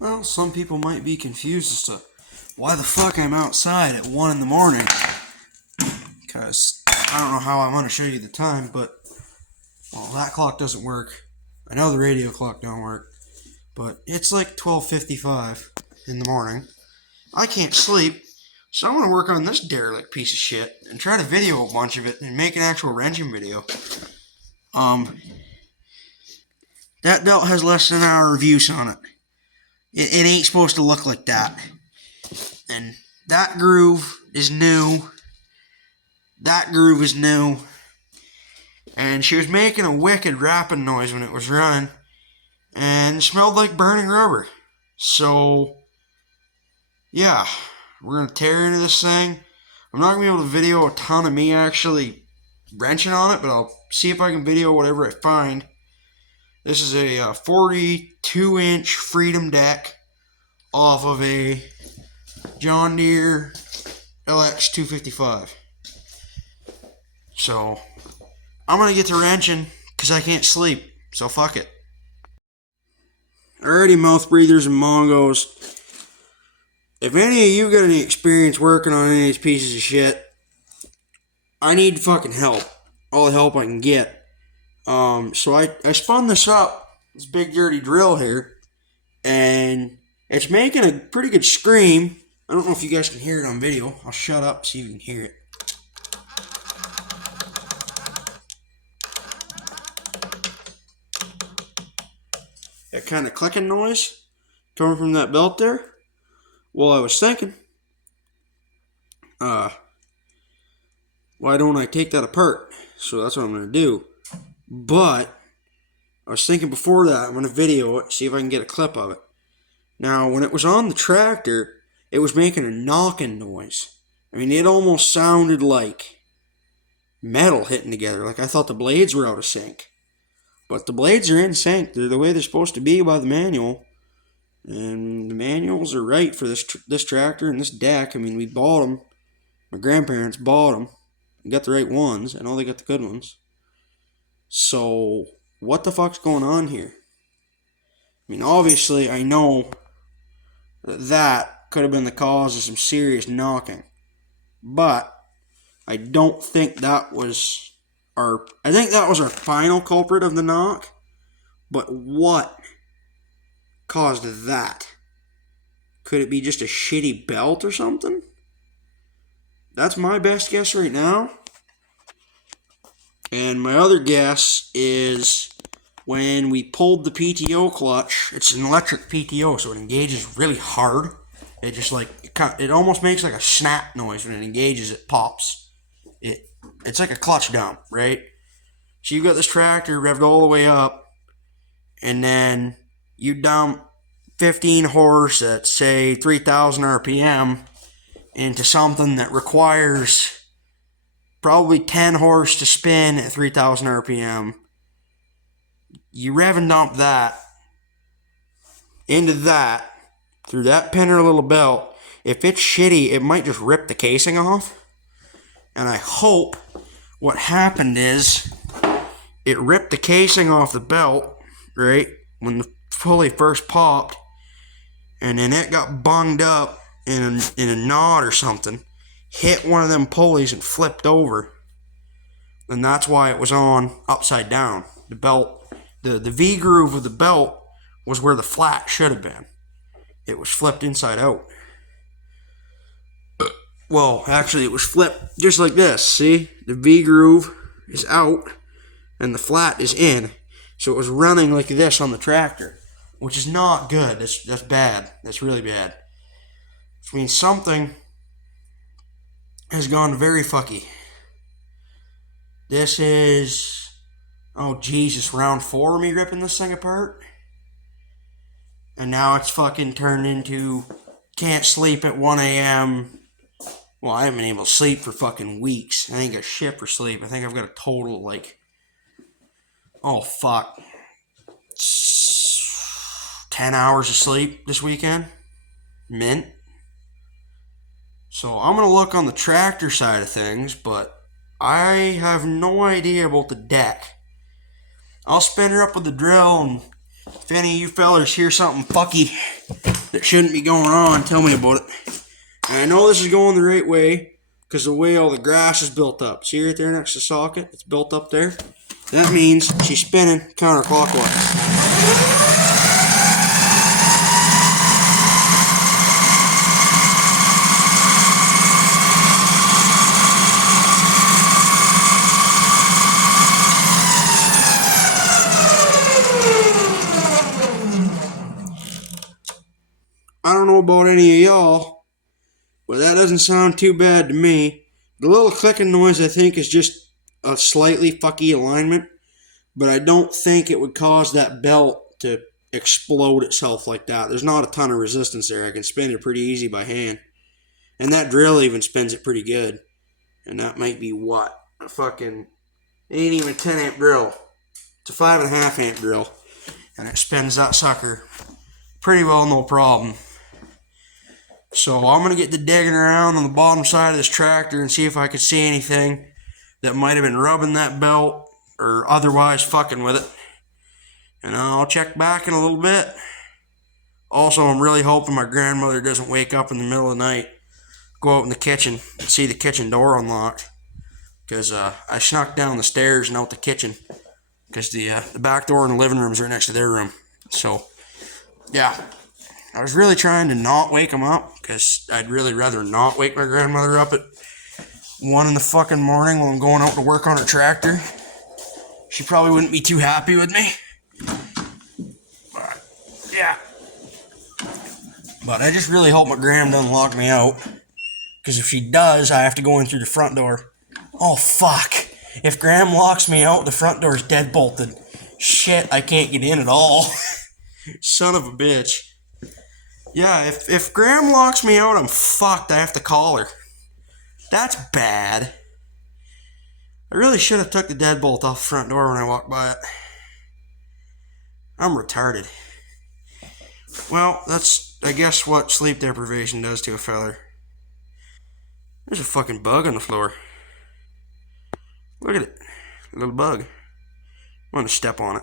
Well, some people might be confused as to why the fuck I'm outside at 1 in the morning. Because I don't know how I'm going to show you the time, but, well, that clock doesn't work. I know the radio clock don't work, but it's like 12:55 in the morning. I can't sleep, so I'm going to work on this derelict piece of shit and try to video a bunch of it and make an actual wrenching video. That belt has less than an hour of use on it. It ain't supposed to look like that. And that groove is new. That groove is new. And she was making a wicked rapping noise when it was running. And it smelled like burning rubber. So, yeah. We're going to tear into this thing. I'm not going to be able to video a ton of me actually wrenching on it, but I'll see if I can video whatever I find. This is a 42-inch Freedom deck off of a John Deere lx255. So, I'm going to get to wrenching because I can't sleep. So, fuck it. Alrighty, mouth breathers and Mongos. If any of you got any experience working on any of these pieces of shit, I need fucking help. All the help I can get. So I spun this up, this big dirty drill here, and it's making a pretty good scream. I don't know if you guys can hear it on video. I'll shut up, see if you can hear it. That kind of clicking noise coming from that belt there. Well, I was thinking, why don't I take that apart? So that's what I'm going to do. But I was thinking before that, I'm going to video it, see if I can get a clip of it. Now, when it was on the tractor, it was making a knocking noise. I mean, it almost sounded like metal hitting together. Like I thought the blades were out of sync. But the blades are in sync. They're the way they're supposed to be by the manual. And the manuals are right for this tractor and this deck. I mean, we bought them. My grandparents bought them. They got the right ones. I know they got the good ones. So, what the fuck's going on here? I mean, obviously, I know that could have been the cause of some serious knocking. But, I don't think that was I think that was our final culprit of the knock. But what caused that? Could it be just a shitty belt or something? That's my best guess right now. And my other guess is when we pulled the PTO clutch, it's an electric PTO, so it engages really hard. It just like, it almost makes like a snap noise when it engages, it pops. It's like a clutch dump, right? So you got this tractor revved all the way up, and then you dump 15 horse at, say, 3,000 RPM into something that requires probably 10 horse to spin at 3,000 RPM. You rev and dump that into that, through that pinner little belt. If it's shitty, it might just rip the casing off. And I hope what happened is it ripped the casing off the belt, right, when the pulley first popped, and then it got bunged up in a knot or something, hit one of them pulleys and flipped over. And that's why it was on upside down. The belt, the V groove of the belt was where the flat should have been. It was flipped inside out. Well, actually it was flipped just like this, see? The V groove is out and the flat is in. So it was running like this on the tractor, which is not good. That's bad. That's really bad. Which means something has gone very fucky. This is, oh Jesus, round 4 of me ripping this thing apart. And now it's fucking turned into can't sleep at 1 a.m. Well, I haven't been able to sleep for fucking weeks. I ain't got shit for sleep. I think I've got a total, like, oh fuck, 10 hours of sleep this weekend. Mint. So I'm going to look on the tractor side of things, but I have no idea about the deck. I'll spin her up with the drill and If any of you fellers hear something fucky that shouldn't be going on, tell me about it. And I know this is going the right way because the way all the grass is built up. See right there next to the socket? It's built up there. That means she's spinning counterclockwise. I don't know about any of y'all, but that doesn't sound too bad to me. The little clicking noise I think is just a slightly fucky alignment, but I don't think it would cause that belt to explode itself like that. There's not a ton of resistance there. I can spin it pretty easy by hand. And that drill even spins it pretty good. And that might be what? A fucking, it ain't even a 10 amp drill. It's a 5.5 amp drill. And it spins that sucker pretty well, no problem. So I'm going to get to digging around on the bottom side of this tractor and see if I could see anything that might have been rubbing that belt or otherwise fucking with it. And I'll check back in a little bit. Also, I'm really hoping my grandmother doesn't wake up in the middle of the night, go out in the kitchen and see the kitchen door unlocked. Because I snuck down the stairs and out the kitchen. Because the back door in the living room is right next to their room. So, yeah. I was really trying to not wake them up, because I'd really rather not wake my grandmother up at 1 in the fucking morning when I'm going out to work on her tractor. She probably wouldn't be too happy with me. But, yeah. But I just really hope my gram doesn't lock me out, because if she does, I have to go in through the front door. Oh, fuck. If Graham locks me out, the front door's dead bolted. Shit, I can't get in at all. Son of a bitch. Yeah, if Graham locks me out, I'm fucked. I have to call her. That's bad. I really should have took the deadbolt off the front door when I walked by it. I'm retarded. Well, that's, I guess, what sleep deprivation does to a feller. There's a fucking bug on the floor. Look at it. A little bug. I'm gonna step on it.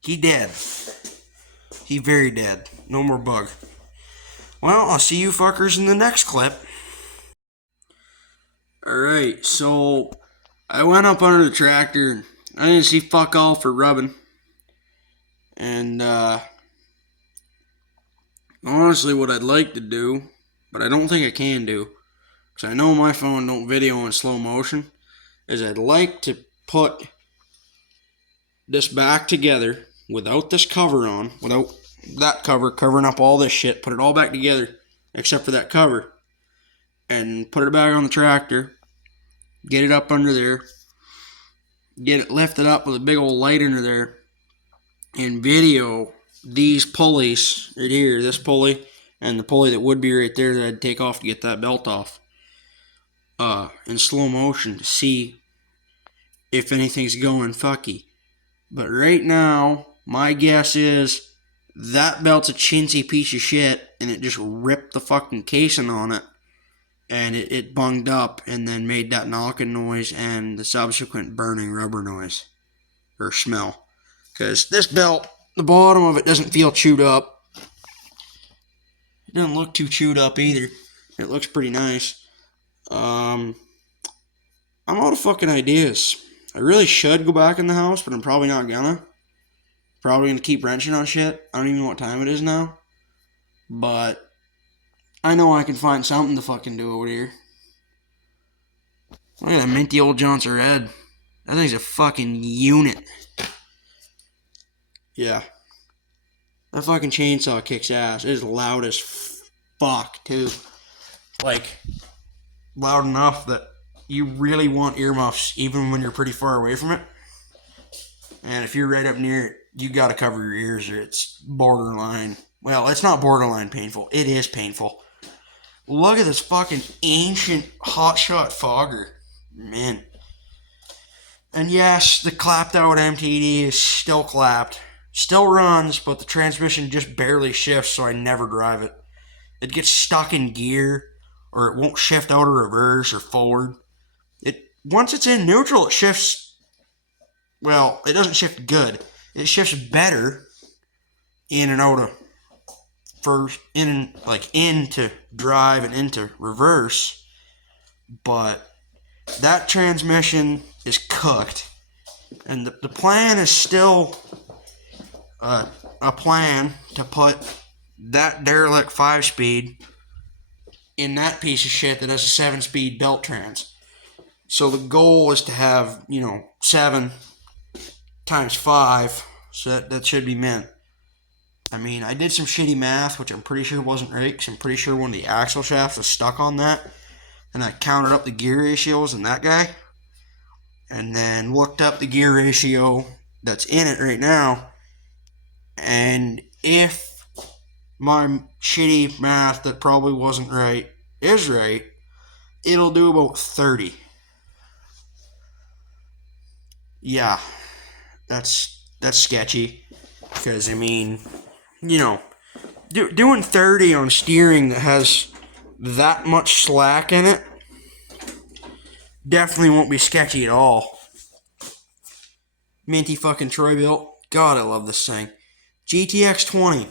He dead. He very dead. No more bug. Well, I'll see you fuckers in the next clip. Alright, so I went up under the tractor. I didn't see fuck all for rubbing. And honestly what I'd like to do, but I don't think I can do, because I know my phone don't video in slow motion, is I'd like to put this back together without this cover on, without that cover covering up all this shit, put it all back together except for that cover, and put it back on the tractor, get it up under there, get it lifted up with a big old light under there, and video these pulleys right here, this pulley and the pulley that would be right there that I'd take off to get that belt off, in slow motion to see if anything's going fucky. But right now, my guess is that belt's a chintzy piece of shit, and it just ripped the fucking casing on it, and it bunged up and then made that knocking noise and the subsequent burning rubber noise or smell. Because this belt, the bottom of it doesn't feel chewed up. It doesn't look too chewed up either. It looks pretty nice. I'm out of fucking ideas. I really should go back in the house, but I'm probably not gonna. Probably gonna keep wrenching on shit. I don't even know what time it is now. But I know I can find something to fucking do over here. Look at that minty old Johnson Red. That thing's a fucking unit. Yeah. That fucking chainsaw kicks ass. It is loud as fuck, too. Like, loud enough that you really want earmuffs even when you're pretty far away from it. And if you're right up near it, you gotta cover your ears or it's borderline. Well, it's not borderline painful. It is painful. Look at this fucking ancient hotshot fogger. Man. And yes, the clapped out MTD is still clapped. Still runs, but the transmission just barely shifts, so I never drive it. It gets stuck in gear, or it won't shift out of reverse or forward. once it's in neutral, it shifts. Well, it doesn't shift good. It shifts better in and out of first, into drive and into reverse. But that transmission is cooked, and the plan is still a plan to put that derelict 5-speed in that piece of shit that has a 7-speed belt trans. So the goal is to have, 7 times 5, so that should be mint. I mean, I did some shitty math, which I'm pretty sure wasn't right, because I'm pretty sure one of the axle shafts was stuck on that, and I counted up the gear ratios in that guy, and then looked up the gear ratio that's in it right now, and if my shitty math that probably wasn't right is right, it'll do about 30. Yeah, that's sketchy, because, I mean, doing 30 on steering that has that much slack in it definitely won't be sketchy at all. Minty fucking Troy-Bilt. God, I love this thing. GTX 20.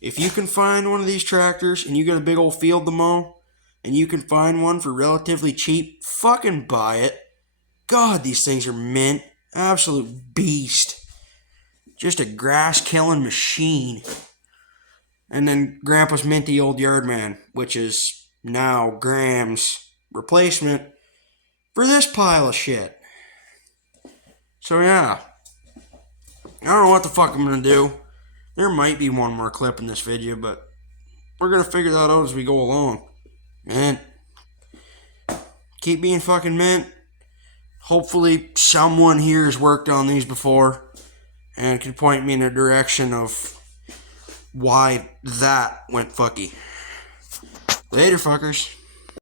If you can find one of these tractors and you got a big old field to mow and you can find one for relatively cheap, fucking buy it. God, these things are mint. Absolute beast. Just a grass-killing machine. And then Grandpa's minty old Yardman, which is now Graham's replacement for this pile of shit. So yeah, I don't know what the fuck I'm gonna do. There might be one more clip in this video, but we're gonna figure that out as we go along. Man, keep being fucking mint. Hopefully someone here has worked on these before and can point me in a direction of why that went fucky. Later, fuckers.